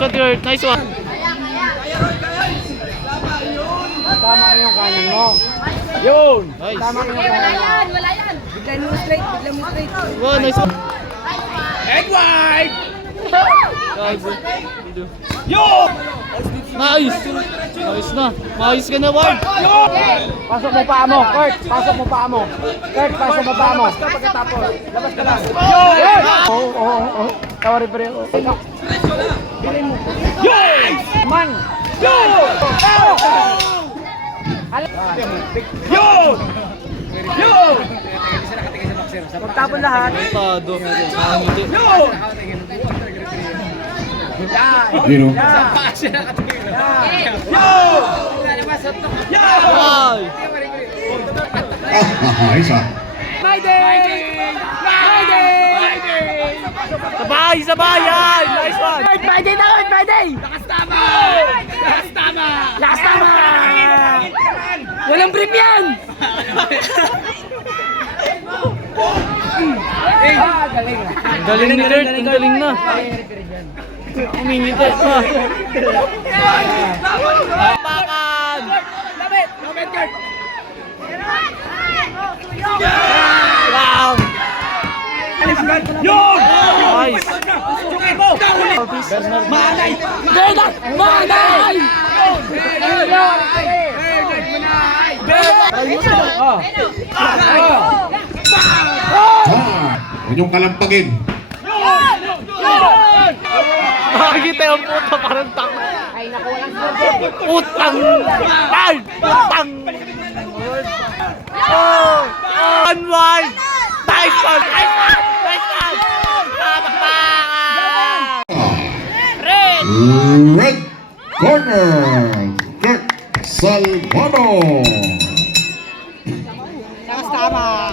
one, Kurt. Nice one. Tama mo yung kanan mo. Yun! Nice. Tama mo yung Wala kanan mo. yan, wala yan. Bigla mo straight, bigla mo straight. Wow, nice one. Edward! Guys, Yun! nice. Nice na. Nice ka na, Ward. Pasok mo paa mo, Kurt! Pasok mo paa mo. Kurt, pasok mo paa mo. Labas ka pagkatapos. Labas ka lang. Yun! Oo. Tawari pa rin. Bilhin mo. Yun! Man! Yun! Yun! Yun! Magtapon lahat. Tado. Nakangiti. Yun! Dino. Ay. Isa. Sabay, sabay. Ay, nice one. Friday na! Friday! Lakas tama! Walang brief yan! Galing. Ang galing ni Kurt. Ang galing na. Umingiti. Tapakan. Lapit, Kurt! Wow. Yun! Nice. Manay! Manay! Huwag niyong kalampagin. Nakikita yung puto parang tang. Ay, naku, walang score. Utang. Ay, utang. Oh, one wide. Nice one. Nice one. Nice one. Tapakan. Red. Red corner. Kurt Salvador. Lakas tama!